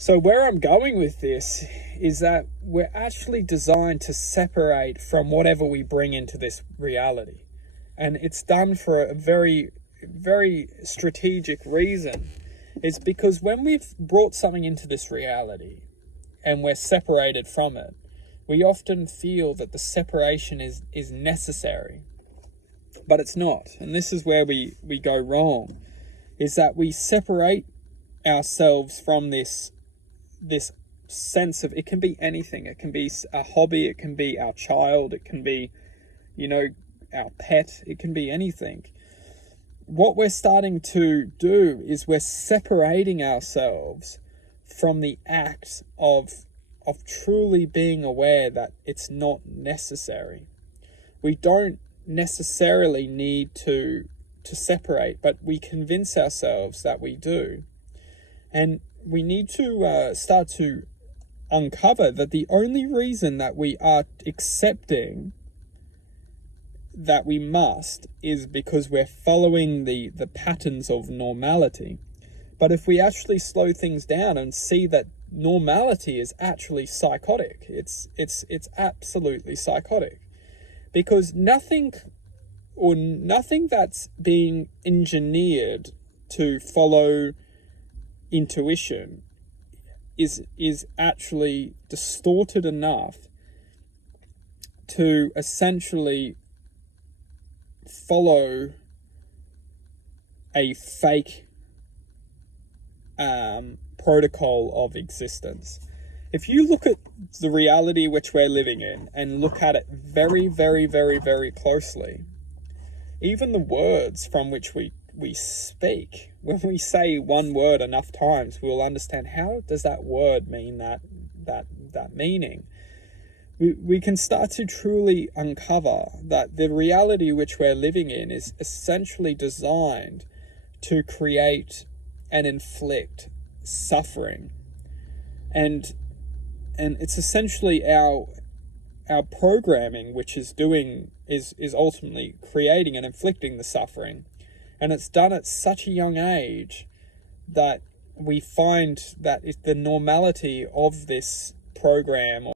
So where I'm going with this is that we're actually designed to separate from whatever we bring into this reality. And it's done for a very, very strategic reason. It's because when we've brought something into this reality and we're separated from it, we often feel that the separation is necessary. But it's not. And this is where we go wrong, is that we separate ourselves from this sense of, it can be anything. It can be a hobby, it can be our child, it can be, our pet, it can be anything. What we're starting to do is we're separating ourselves from the act of truly being aware that it's not necessary. We don't necessarily need to separate, but we convince ourselves that we do. And we need to start to uncover that the only reason that we are accepting that we must is because we're following the patterns of normality. But if we actually slow things down and see that normality is actually psychotic, it's absolutely psychotic, because nothing that's being engineered to follow intuition is actually distorted enough to essentially follow a fake protocol of existence. If you look at the reality which we're living in and look at it very, very, very, very closely, even the words from which we speak, when we say one word enough times, we'll understand, how does that word mean that meaning. We can start to truly uncover that the reality which we're living in is essentially designed to create and inflict suffering. And it's essentially our programming which is ultimately creating and inflicting the suffering. And it's done at such a young age that we find that the normality of this program